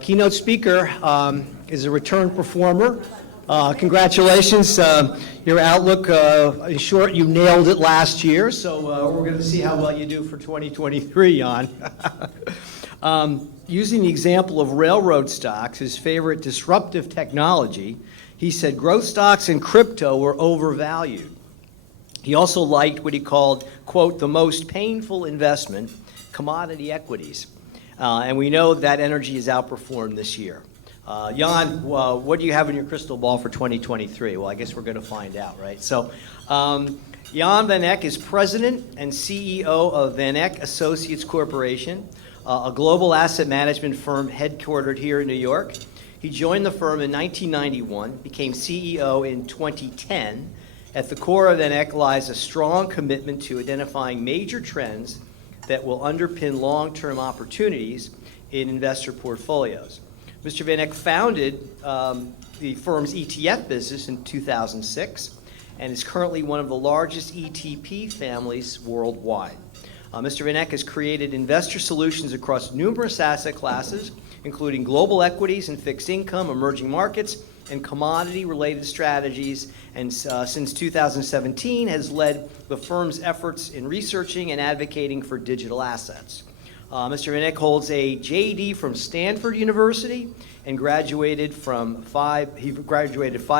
keynote speaker is a return performer. Congratulations. Your outlook, in short, you nailed it last year, so we're going to see how well you do for 2023, Jan. Using the example of railroad stocks, his favorite disruptive technology, he said growth stocks and crypto were overvalued. He also liked what he called, quote, the most painful investment, commodity equities. And we know that energy has outperformed this year. Jan, what do you have in your crystal ball for 2023? Well, I guess we're going to find out, right? So, Jan van Eck is president and CEO of Eck Associates Corporation, a global asset management firm headquartered here in New York. He joined the firm in 1991, became CEO in 2010. At the core of Eck lies a strong commitment to identifying major trends that will underpin long-term opportunities in investor portfolios. Mr. Van Eck founded the firm's ETF business in 2006 and is currently one of the largest ETP families worldwide. Mr. Van Eck has created investor solutions across numerous asset classes, including global equities and fixed income, emerging markets, and commodity-related strategies, and since 2017 has led the firm's efforts in researching and advocating for digital assets. Mr. Van Eck holds a JD from Stanford University and graduated Phi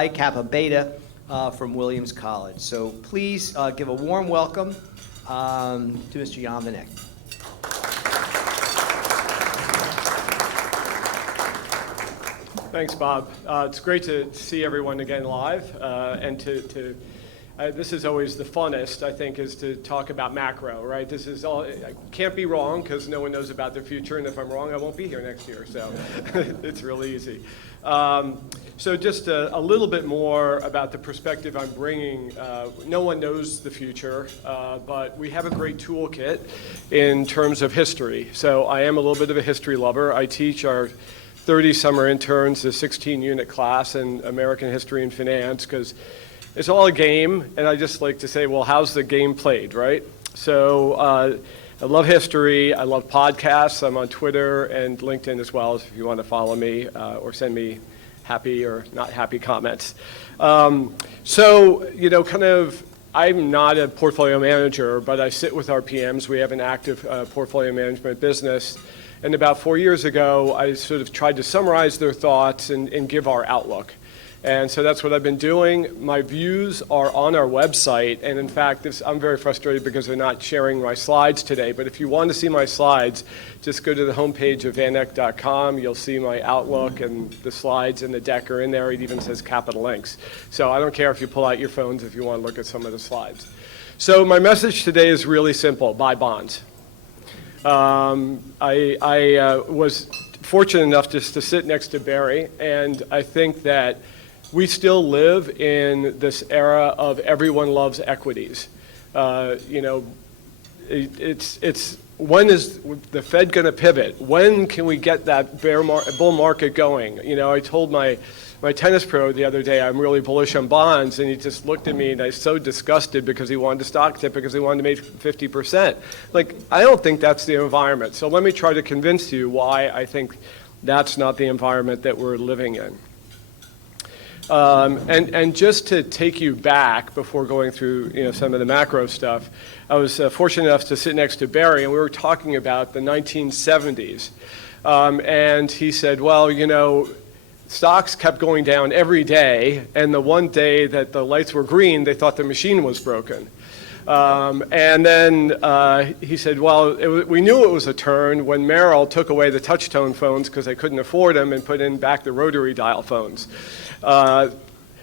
Kappa Beta from Williams College. So please give a warm welcome to Mr. Jan van Eck. Thanks, Bob. It's great to see everyone again live, and this is always the funnest, I think, is to talk about macro, right? This is all, I can't be wrong because no one knows about the future, and if I'm wrong, I won't be here next year, so it's really easy. So just a little bit more about the perspective I'm bringing. No one knows the future, but we have a great toolkit in terms of history. So I am a little bit of a history lover. I teach our 30 summer interns a 16-unit class in American history and finance because it's all a game, and I just like to say, well, how's the game played, right? So I love history. I love podcasts. I'm on Twitter and LinkedIn as well, if you want to follow me or send me happy or not happy comments. So, you know, kind of, I'm not a portfolio manager, but I sit with our PMs. We have an active portfolio management business. And about 4 years ago, I sort of tried to summarize their thoughts and give our outlook. And so that's what I've been doing. My views are on our website. And in fact, I'm very frustrated because they're not sharing my slides today. But if you want to see my slides, just go to the homepage of vaneck.com. You'll see my outlook, and the slides and the deck are in there. It even says capital links. So I don't care if you pull out your phones if you want to look at some of the slides. So my message today is really simple: buy bonds. I was fortunate enough just to sit next to Barry, and I think that we still live in this era of everyone loves equities. You know, it's when is the Fed going to pivot? When can we get that bull market going? You know, I told my tennis pro the other day I'm really bullish on bonds, and he just looked at me and I was so disgusted because he wanted to stock tip because he wanted to make 50%. Like, I don't think that's the environment. So let me try to convince you why I think that's not the environment that we're living in. And just to take you back before going through, you know, some of the macro stuff, I was fortunate enough to sit next to Barry, and we were talking about the 1970s. And he said, well, you know, stocks kept going down every day, and the one day that the lights were green, they thought the machine was broken. And then he said, well, we knew it was a turn when Merrill took away the touch-tone phones because they couldn't afford them and put in back the rotary dial phones.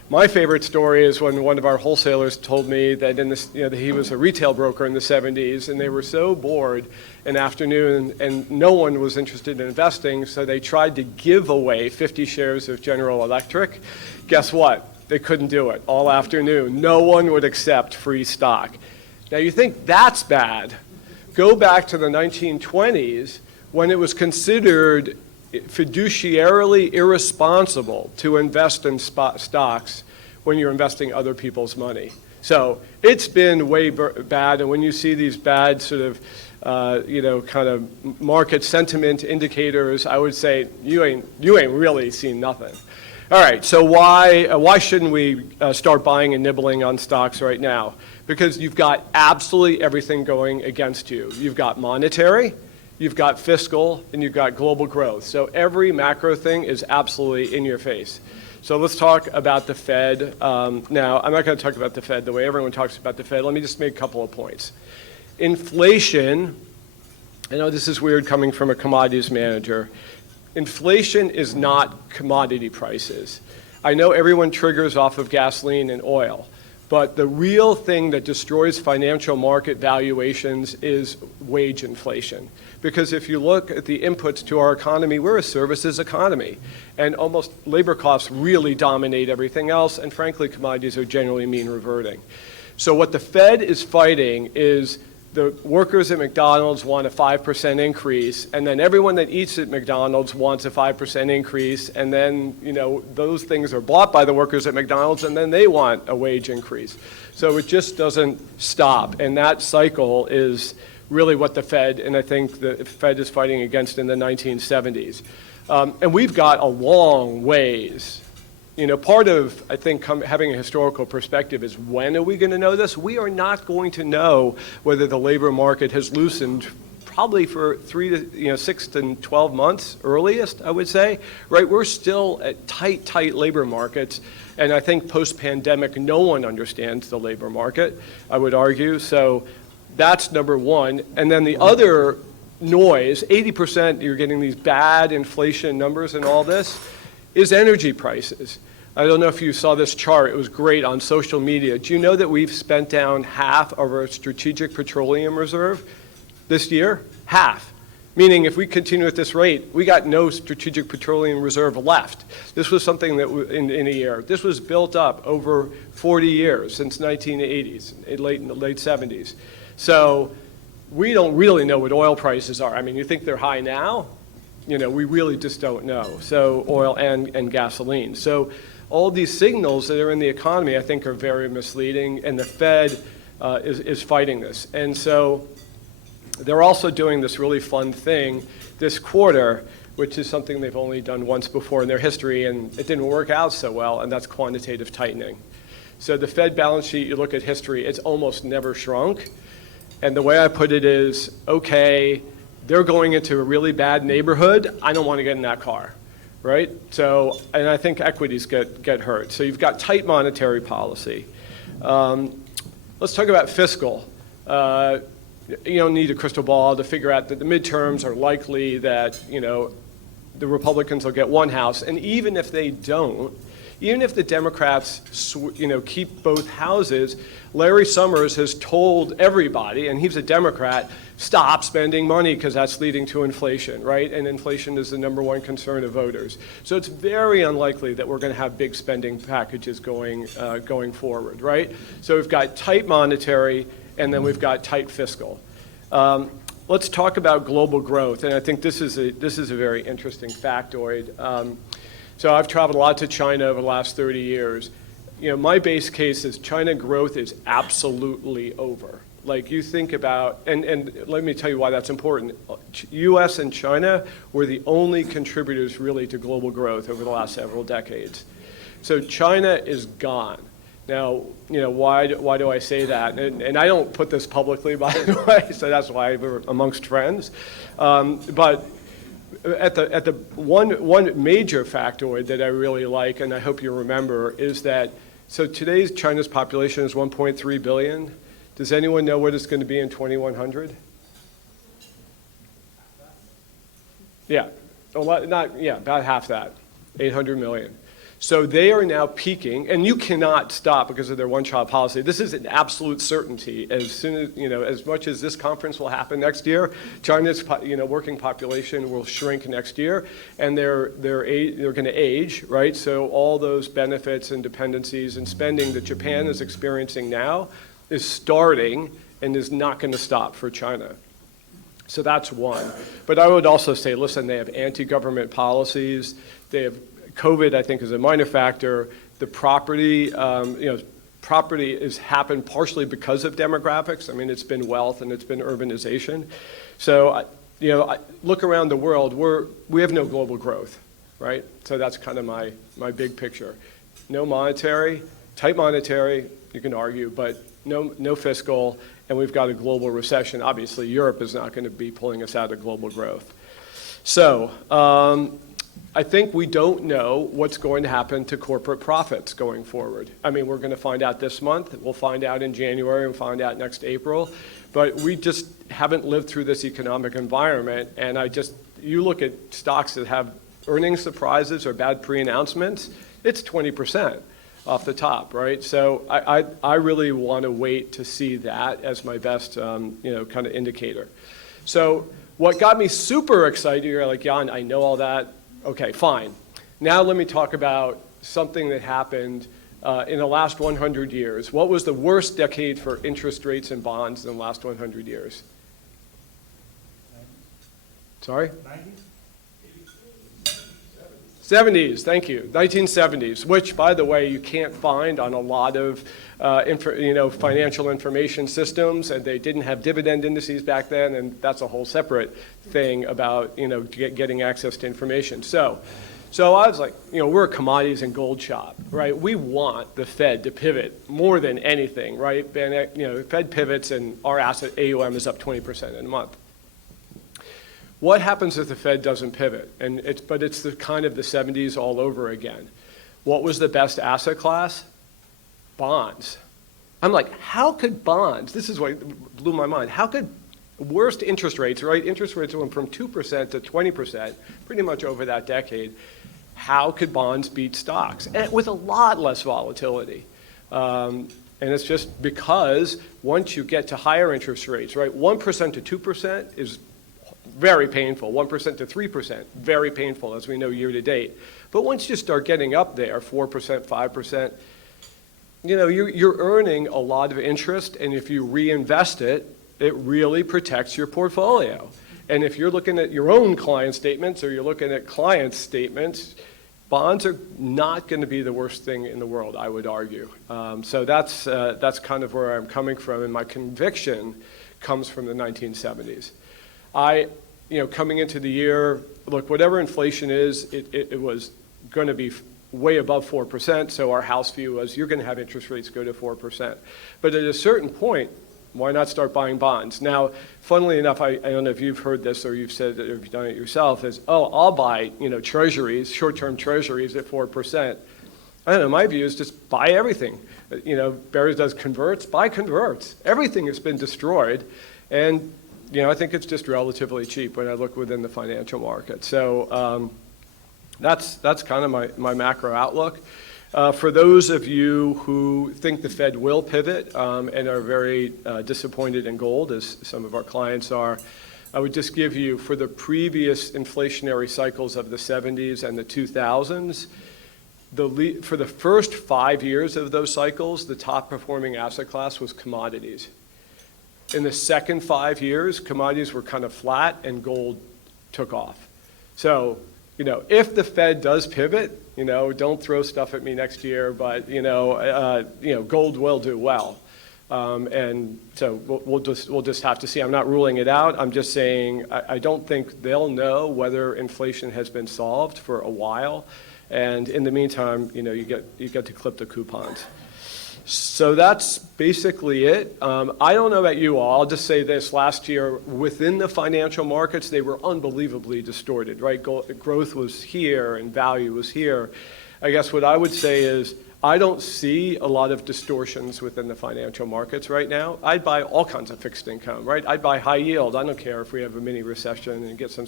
My favorite story is when one of our wholesalers told me that that he was a retail broker in the 70s, and they were so bored an afternoon and no one was interested in investing, so they tried to give away 50 shares of General Electric. Guess what? They couldn't do it all afternoon. No one would accept free stock. Now you think that's bad. Go back to the 1920s when it was considered fiduciarily irresponsible to invest in stocks when you're investing other people's money. So it's been way bad, and when you see these bad sort of kind of market sentiment indicators, I would say you ain't really seen nothing. All right, so why shouldn't we start buying and nibbling on stocks right now? Because you've got absolutely everything going against you. You've got monetary, you've got fiscal, and you've got global growth. So every macro thing is absolutely in your face. So let's talk about the Fed. Now, I'm not going to talk about the Fed the way everyone talks about the Fed. Let me just make a couple of points. Inflation, I know this is weird coming from a commodities manager. Inflation is not commodity prices. I know everyone triggers off of gasoline and oil, but the real thing that destroys financial market valuations is wage inflation. Because if you look at the inputs to our economy, we're a services economy. And almost labor costs really dominate everything else, and frankly, commodities are generally mean reverting. So what the Fed is fighting is the workers at McDonald's want a 5% increase, and then everyone that eats at McDonald's wants a 5% increase, and then those things are bought by the workers at McDonald's, and then they want a wage increase. So it just doesn't stop, and that cycle is really what the Fed, and I think the Fed is fighting against in the 1970s. And we've got a long ways. Part of, I think, having a historical perspective is when are we going to know this? We are not going to know whether the labor market has loosened probably for 6 to 12 months earliest, I would say, right? We're still at tight labor markets, and I think post-pandemic, no one understands the labor market, I would argue. So that's number one. And then the other noise, 80%, you're getting these bad inflation numbers and all this, is energy prices. I don't know if you saw this chart. It was great on social media. Do you know that we've spent down half of our strategic petroleum reserve this year? Half. Meaning if we continue at this rate, we got no strategic petroleum reserve left. This was something that in a year. This was built up over 40 years since 1980s, late 70s. So we don't really know what oil prices are. I mean, you think they're high now? We really just don't know. So oil and gasoline. So all these signals that are in the economy, I think, are very misleading, and the Fed is fighting this. And so they're also doing this really fun thing this quarter, which is something they've only done once before in their history, and it didn't work out so well, and that's quantitative tightening. So the Fed balance sheet, you look at history, it's almost never shrunk. And the way I put it is, okay, they're going into a really bad neighborhood. I don't want to get in that car, right? So, and I think equities get hurt. So you've got tight monetary policy. Let's talk about fiscal. You don't need a crystal ball to figure out that the midterms are likely that, the Republicans will get one house. And even if they don't, even if the Democrats, keep both houses, Larry Summers has told everybody, and he's a Democrat, stop spending money because that's leading to inflation, right? And inflation is the number one concern of voters. So it's very unlikely that we're going to have big spending packages going forward, right? So we've got tight monetary, and then we've got tight fiscal. Let's talk about global growth, and I think this is a very interesting factoid. So I've traveled a lot to China over the last 30 years. My base case is China growth is absolutely over. Like you think about, and let me tell you why that's important. US and China were the only contributors really to global growth over the last several decades. So China is gone. Now, why do I say that? And I don't put this publicly, by the way, so that's why we're amongst friends. But at the one major factoid that I really like, and I hope you remember, is that so today's China's population is 1.3 billion. Does anyone know what it's going to be in 2100? Yeah, about half that, 800 million. So they are now peaking, and you cannot stop because of their one-child policy. This is an absolute certainty. As soon as as much as this conference will happen next year, China's working population will shrink next year, and they're going to age, right? So all those benefits and dependencies and spending that Japan is experiencing now is starting and is not going to stop for China. So that's one. But I would also say, listen, they have anti-government policies. They have COVID, I think, is a minor factor. The property, property has happened partially because of demographics. I mean, it's been wealth and it's been urbanization. So, I look around the world, we have no global growth, right? So that's kind of my big picture. No monetary, tight monetary, you can argue, but no fiscal, and we've got a global recession. Obviously, Europe is not going to be pulling us out of global growth. So, I think we don't know what's going to happen to corporate profits going forward. I mean, we're going to find out this month. We'll find out in January and find out next April. But we just haven't lived through this economic environment. And you look at stocks that have earnings surprises or bad pre-announcements, it's 20% off the top, right? So I really want to wait to see that as my best, kind of indicator. So what got me super excited, you're like, Jan, I know all that. Okay, fine. Now let me talk about something that happened in the last 100 years. What was the worst decade for interest rates and bonds in the last 100 years? Sorry? 70s, thank you. 1970s, which, by the way, you can't find on a lot of financial information systems, and they didn't have dividend indices back then, and that's a whole separate thing about getting access to information. So I was like, we're a commodities and gold shop, right? We want the Fed to pivot more than anything, right? And, Fed pivots and our asset AUM is up 20% in a month. What happens if the Fed doesn't pivot? But it's the kind of the 70s all over again. What was the best asset class? Bonds. I'm like, how could bonds, this is what blew my mind, how could worst interest rates, right? Interest rates went from 2% to 20% pretty much over that decade. How could bonds beat stocks? And with a lot less volatility. And it's just because once you get to higher interest rates, right? 1% to 2% is very painful. 1% to 3%, very painful, as we know year to date. But once you start getting up there, 4%, 5%, you're earning a lot of interest, and if you reinvest it, it really protects your portfolio. And if you're looking at your own client statements or you're looking at clients' statements, bonds are not going to be the worst thing in the world, I would argue. So that's kind of where I'm coming from, and my conviction comes from the 1970s. Coming into the year, look, whatever inflation is, it was going to be way above 4%, so our house view was you're going to have interest rates go to 4%. But at a certain point, why not start buying bonds? Now, funnily enough, I don't know if you've heard this or you've said it or you've done it yourself, is, I'll buy, treasuries, short-term treasuries at 4%. I don't know, my view is just buy everything. Barry does converts, buy converts. Everything has been destroyed, and I think it's just relatively cheap when I look within the financial market. So that's kind of my macro outlook. For those of you who think the Fed will pivot and are very disappointed in gold, as some of our clients are, I would just give you, for the previous inflationary cycles of the 70s and the 2000s, for the first 5 years of those cycles, the top performing asset class was commodities. In the second 5 years, commodities were kind of flat and gold took off. So, if the Fed does pivot, don't throw stuff at me next year, but, gold will do well. And so we'll just have to see. I'm not ruling it out. I'm just saying I don't think they'll know whether inflation has been solved for a while. And in the meantime, you get to clip the coupons. So that's basically it. I don't know about you all. I'll just say this. Last year, within the financial markets, they were unbelievably distorted, right? Growth was here and value was here. I guess what I would say is I don't see a lot of distortions within the financial markets right now. I'd buy all kinds of fixed income, right? I'd buy high yield. I don't care if we have a mini recession and get some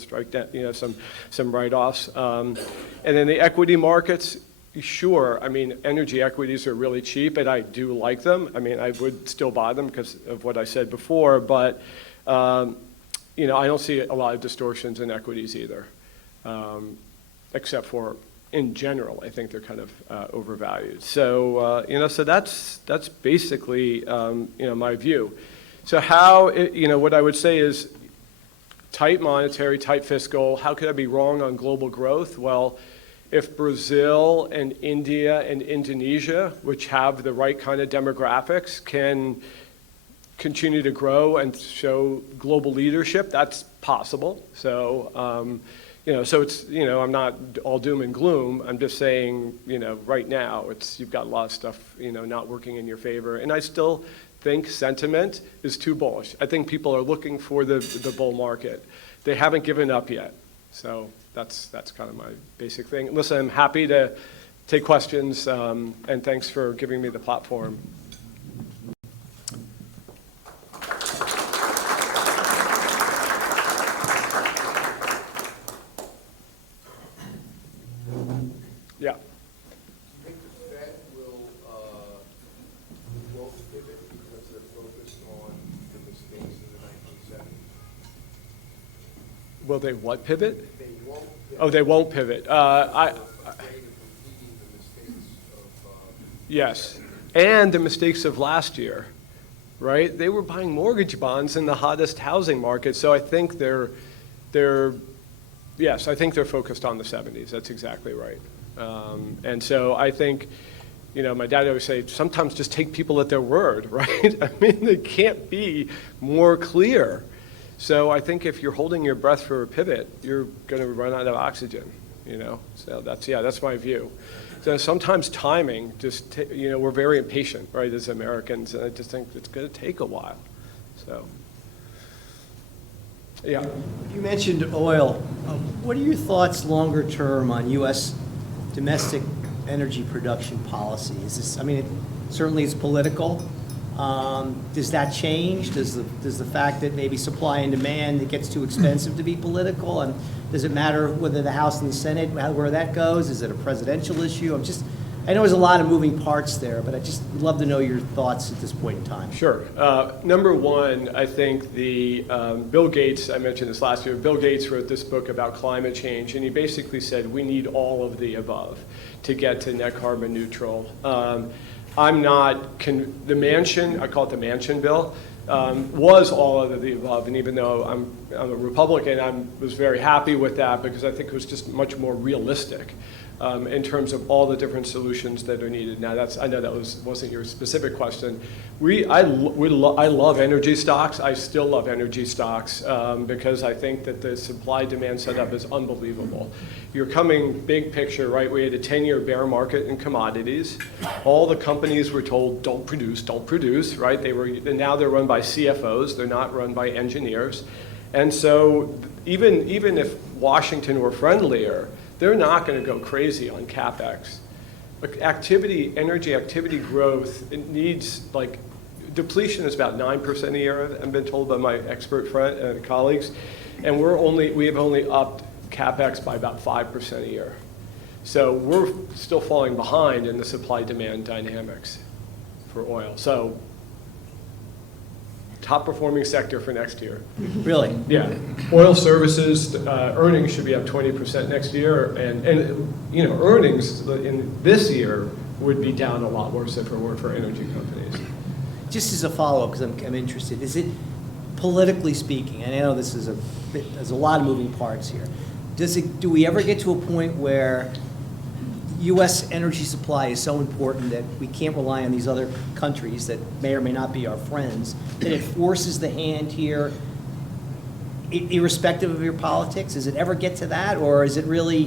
some write-offs. And in the equity markets, sure, energy equities are really cheap, and I do like them. I would still buy them because of what I said before, but, I don't see a lot of distortions in equities either, except for, in general, I think they're kind of overvalued. So, so that's basically, my view. So how, what I would say is tight monetary, tight fiscal. How could I be wrong on global growth? Well, if Brazil and India and Indonesia, which have the right kind of demographics, can continue to grow and show global leadership, that's possible. So, so it's, I'm not all doom and gloom. I'm just saying, right now, you've got a lot of stuff, not working in your favor. And I still think sentiment is too bullish. I think people are looking for the bull market. They haven't given up yet. So that's kind of my basic thing. Listen, I'm happy to take questions, and thanks for giving me the platform. Yeah. Do you think the Fed will pivot because they're focused on the mistakes of the 1970s? Will they what pivot? They won't pivot. Oh, they won't pivot. Afraid of repeating the mistakes of Yes, and the mistakes of last year, right? They were buying mortgage bonds in the hottest housing market, so I think yes, I think they're focused on the 70s. That's exactly right. And so I think, my dad always say, sometimes just take people at their word, right? I mean, they can't be more clear. So I think if you're holding your breath for a pivot, you're going to run out of oxygen, So that's my view. So sometimes timing, we're very impatient, right, as Americans, and I just think it's going to take a while. So, yeah. You mentioned oil. What are your thoughts longer term on U.S. domestic energy production policy? Is this, certainly it's political. Does that change? Does the fact that maybe supply and demand, it gets too expensive to be political? And does it matter whether the House and the Senate, where that goes? Is it a presidential issue? I know there's a lot of moving parts there, but I just would love to know your thoughts at this point in time. Sure. Number one, I think Bill Gates, I mentioned this last year, Bill Gates wrote this book about climate change, and he basically said we need all of the above to get to net carbon neutral. I'm not, the Manchin, I call it the Manchin bill, was all of the above, and even though I'm a Republican, I was very happy with that because I think it was just much more realistic. In terms of all the different solutions that are needed. Now, I know that wasn't your specific question. I love energy stocks. I still love energy stocks because I think that the supply-demand setup is unbelievable. You're coming big picture, right? We had a 10-year bear market in commodities. All the companies were told, don't produce, right? And now they're run by CFOs. They're not run by engineers. And so even if Washington were friendlier, they're not going to go crazy on CapEx. Energy activity growth, it needs, depletion is about 9% a year, I've been told by my expert colleagues, and we have only upped CapEx by about 5% a year. So we're still falling behind in the supply-demand dynamics for oil. So top performing sector for next year. Really? Yeah. Oil services earnings should be up 20% next year, and earnings in this year would be down a lot worse if it weren't for energy companies. Just as a follow-up, because I'm interested, is it politically speaking, and I know there's a lot of moving parts here, do we ever get to a point where U.S. energy supply is so important that we can't rely on these other countries that may or may not be our friends, that it forces the hand here, irrespective of your politics? Does it ever get to that, or is it really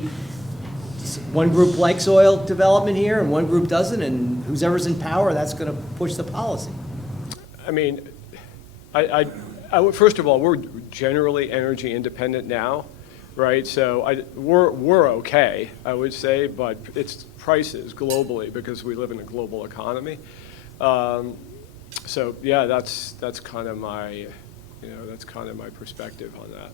one group likes oil development here and one group doesn't, and whoever's in power, that's going to push the policy? First of all, we're generally energy independent now. Right, so we're okay, I would say, but it's prices globally because we live in a global economy. So yeah, that's kind of my perspective on that.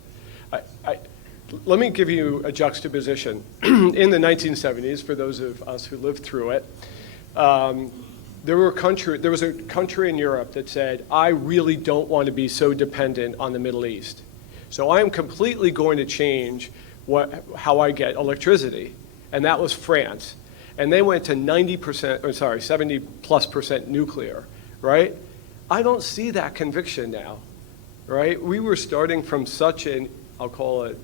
Let me give you a juxtaposition. In the 1970s, for those of us who lived through it, there was a country in Europe that said, I really don't want to be so dependent on the Middle East. So I am completely going to change how I get electricity. And that was France. And they went to 70+% nuclear, right? I don't see that conviction now, right? We were starting from such an, I'll call it,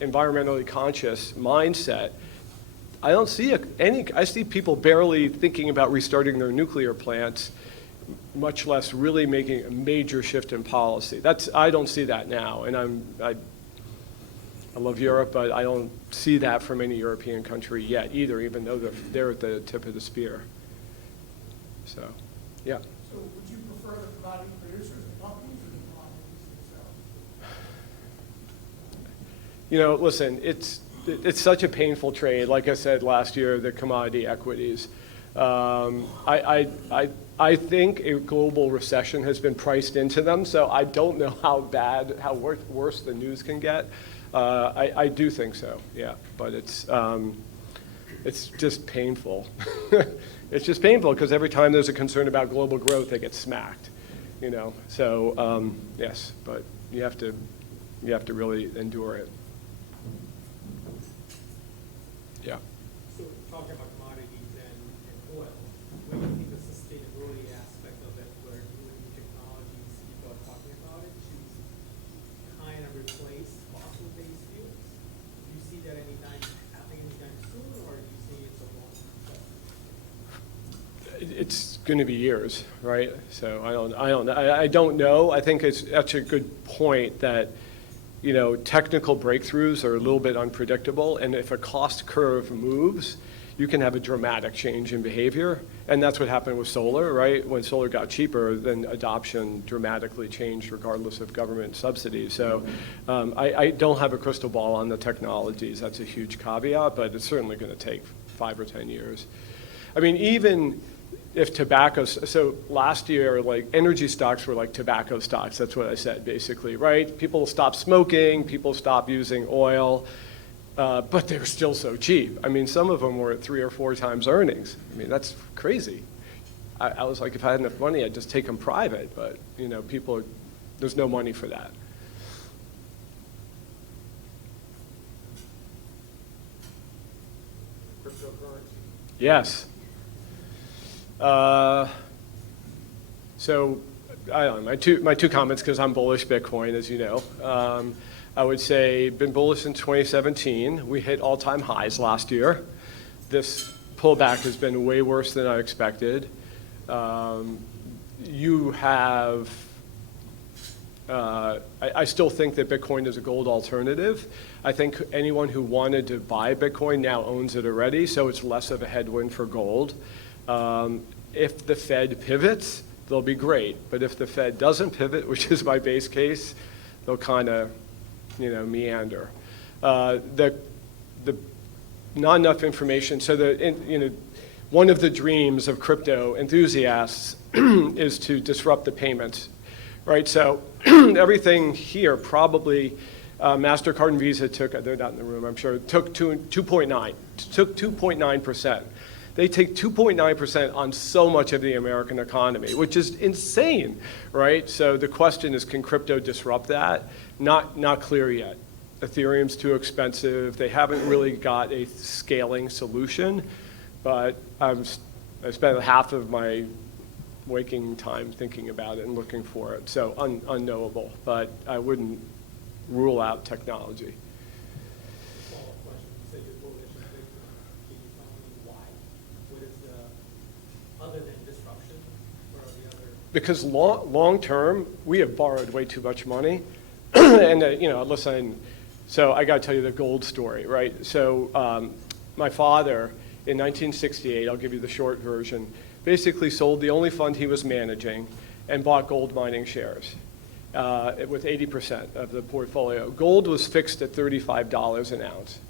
environmentally conscious mindset I don't see I see people barely thinking about restarting their nuclear plants, much less really making a major shift in policy. I don't see that now, and I love Europe, but I don't see that from any European country yet either, even though they're at the tip of the spear. So, yeah. So would you prefer the commodity producers, the companies, or the commodities themselves? You know, listen, it's such a painful trade. Like I said last year, the commodity equities. I think a global recession has been priced into them, so I don't know how worse the news can get. I do think so, yeah, but it's just painful. It's just painful because every time there's a concern about global growth, they get smacked, you know. So yes, but you have to really endure it. Yeah. So talking about commodities and oil, what do you think the sustainability aspect of it, where new technologies people are talking about it, to kind of replace fossil-based fuels? Do you see that happening anytime soon, or do you see it's a long process? It's going to be years, right? So I don't know. I think that's a good point that, you know, technical breakthroughs are a little bit unpredictable, and if a cost curve moves, you can have a dramatic change in behavior, and that's what happened with solar, right? When solar got cheaper, then adoption dramatically changed regardless of government subsidies. So I don't have a crystal ball on the technologies. That's a huge caveat, but it's certainly going to take 5 or 10 years. I mean, even if tobacco, so last year, like, energy stocks were like tobacco stocks. That's what I said, basically, right? People stopped smoking, people stopped using oil, but they were still so cheap. I mean, some of them were at 3 or 4 times earnings. I mean, that's crazy. I was like, if I had enough money, I'd just take them private, but, you know, there's no money for that. Cryptocurrency. Yes. So I don't know, my two comments, because I'm bullish Bitcoin, as you know. I would say been bullish in 2017. We hit all-time highs last year. This pullback has been way worse than I expected. You have, I still think that Bitcoin is a gold alternative. I think anyone who wanted to buy Bitcoin now owns it already, so it's less of a headwind for gold. If the Fed pivots, they'll be great. But if the Fed doesn't pivot, which is my base case, they'll kind of, you know, meander. The not enough information. So one of the dreams of crypto enthusiasts is to disrupt the payments, right? So everything here probably MasterCard and Visa they're not in the room, I'm sure, took 2.9%. They take 2.9% on so much of the American economy, which is insane, right? So the question is, can crypto disrupt that? Not clear yet. Ethereum's too expensive. They haven't really got a scaling solution, but I spent half of my waking time thinking about it and looking for it. So unknowable, but I wouldn't rule out technology. Follow-up question. You said you're bullish on Bitcoin. Can you tell me why? What is other than disruption, what are the other? Because long term, we have borrowed way too much money. And, listen, so I got to tell you the gold story, right? So my father, in 1968, I'll give you the short version, basically sold the only fund he was managing and bought gold mining shares with 80% of the portfolio. Gold was fixed at $35 an ounce.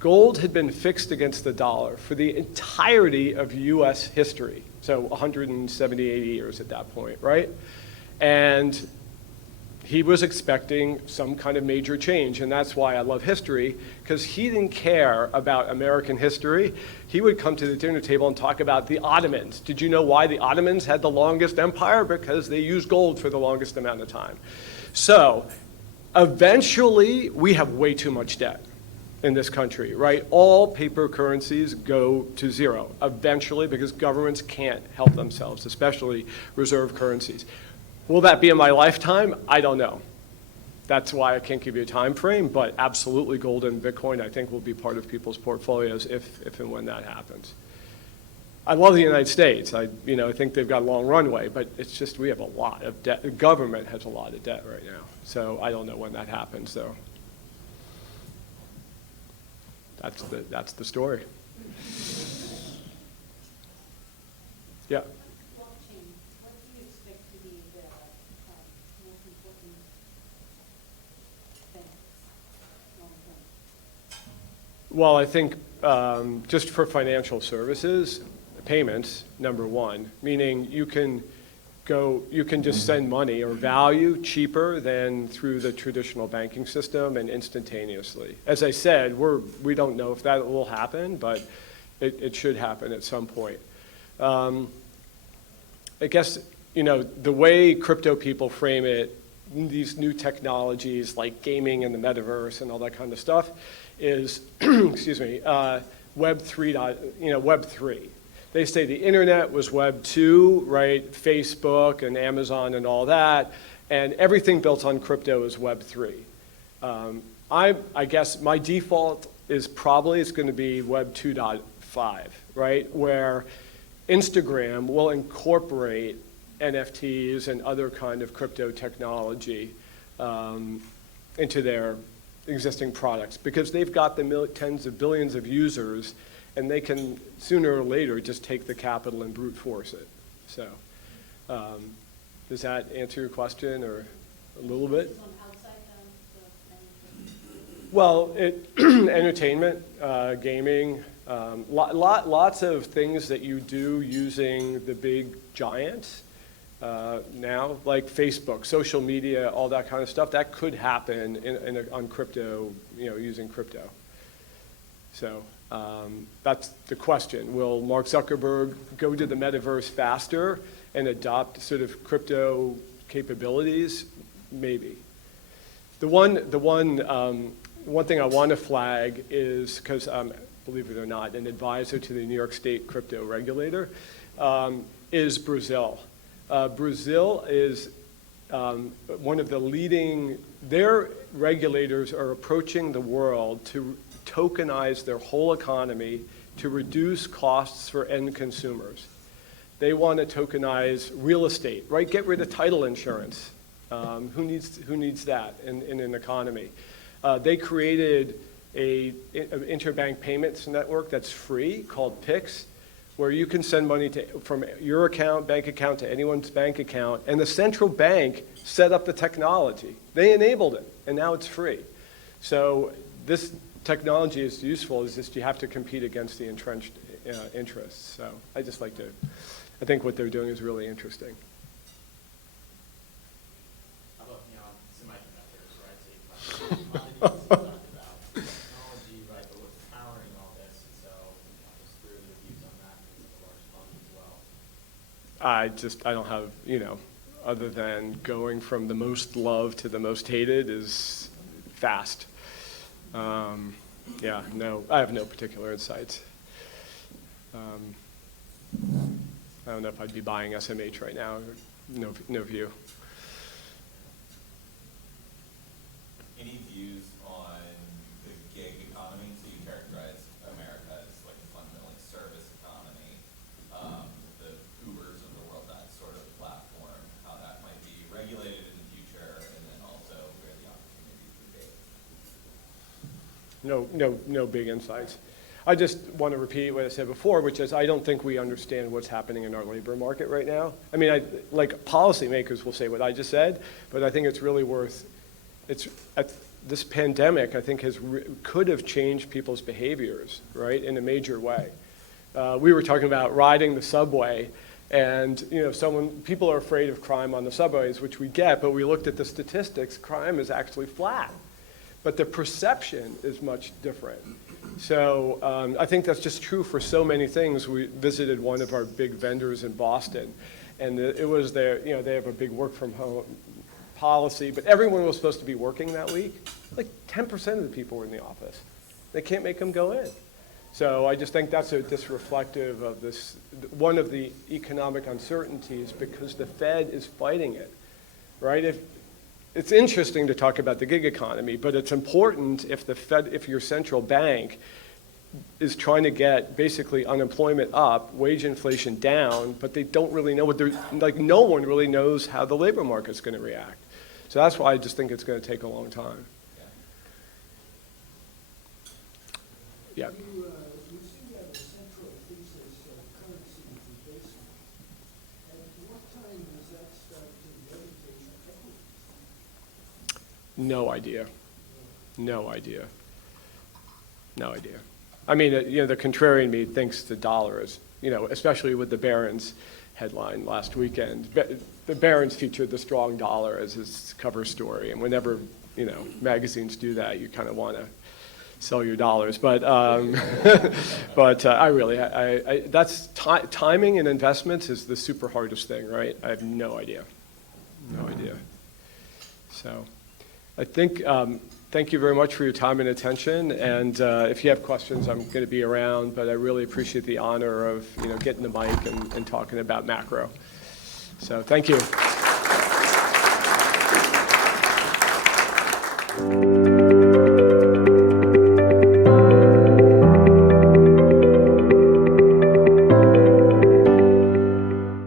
Gold had been fixed against the dollar for the entirety of U.S. history, so 170, 80 years at that point, right? And he was expecting some kind of major change, and that's why I love history, because he didn't care about American history. He would come to the dinner table and talk about the Ottomans. Did you know why the Ottomans had the longest empire? Because they used gold for the longest amount of time. So eventually, we have way too much debt in this country, right? All paper currencies go to zero eventually, because governments can't help themselves, especially reserve currencies. Will that be in my lifetime? I don't know. That's why I can't give you a time frame, but absolutely gold and Bitcoin, I think, will be part of people's portfolios if and when that happens. I love the United States. I think they've got a long runway, but it's just we have a lot of debt. The government has a lot of debt right now, so I don't know when that happens, though. That's the story. Yeah. Blockchain, what do you expect to be the most important benefits long term? Well, I think just for financial services, payments, number one, meaning you can just send money or value cheaper than through the traditional banking system and instantaneously. As I said, we don't know if that will happen, but it should happen at some point. I guess, the way crypto people frame it, these new technologies like gaming and the metaverse and all that kind of stuff is, excuse me, Web 3. Web 3. They say the internet was Web 2, right? Facebook and Amazon and all that, and everything built on crypto is Web 3. I guess my default is probably it's going to be Web 2.5, right? Where Instagram will incorporate NFTs and other kind of crypto technology into their existing products because they've got the tens of billions of users and they can sooner or later just take the capital and brute force it. So does that answer your question or a little bit? On outside Well, entertainment, gaming, lots of things that you do using the big giants now, like Facebook, social media, all that kind of stuff. That could happen on crypto, using crypto. So that's the question. Will Mark Zuckerberg go to the metaverse faster and adopt sort of crypto capabilities? Maybe. The one thing I want to flag is, because believe it or not, an advisor to the New York State crypto regulator, is Brazil. Brazil is one of the leading, their regulators are approaching the world to tokenize their whole economy to reduce costs for end consumers. They want to tokenize real estate, right? Get rid of title insurance. Who needs that in an economy? They created an interbank payments network that's free called Pix, where you can send money from your bank account to anyone's bank account, and the central bank set up the technology. They enabled it, and now it's free. So this technology is useful, it's just you have to compete against the entrenched interests. So I think what they're doing is really interesting. How about, semiconductors, right? So you talked about technology, right, but what's powering all this? And so just through your views on that, because it's a large fund as well. I don't have, other than going from the most loved to the most hated is fast. No, I have no particular insights. I don't know if I'd be buying SMH right now. No view. Any views on the gig economy? So you characterize America as like a fundamentally service economy. The Ubers of the world, that sort of platform, how that might be regulated in the future, and then also where the opportunities would be. No big insights. I just want to repeat what I said before, which is I don't think we understand what's happening in our labor market right now. I mean, policymakers will say what I just said, but I think it's really this pandemic, I think, could have changed people's behaviors, right, in a major way. We were talking about riding the subway, and people are afraid of crime on the subways, which we get, but we looked at the statistics, crime is actually flat. But the perception is much different. So I think that's just true for so many things. We visited one of our big vendors in Boston, and it was they have a big work from home policy, but everyone was supposed to be working that week. Like 10% of the people were in the office. They can't make them go in. So I just think that's just reflective of this, one of the economic uncertainties, because the Fed is fighting it, right? it's interesting to talk about the gig economy, but it's important if if your central bank is trying to get basically unemployment up, wage inflation down, but they don't really know like no one really knows how the labor market's going to react. So that's why I just think it's going to take a long time. Yeah. You seem to have a central thesis of currency debasement. At what time does that start to levitate equities? No idea. No idea. No idea. I mean, the contrarian me thinks the dollar is, especially with the Barron's headline last weekend. The Barron's featured the strong dollar as his cover story, and whenever, magazines do that, you kind of want to sell your dollars. But but that's timing and investments is the super hardest thing, right? I have no idea. No idea. So I think, thank you very much for your time and attention. And if you have questions, I'm going to be around. But I really appreciate the honor of getting the mic and talking about macro. So thank you.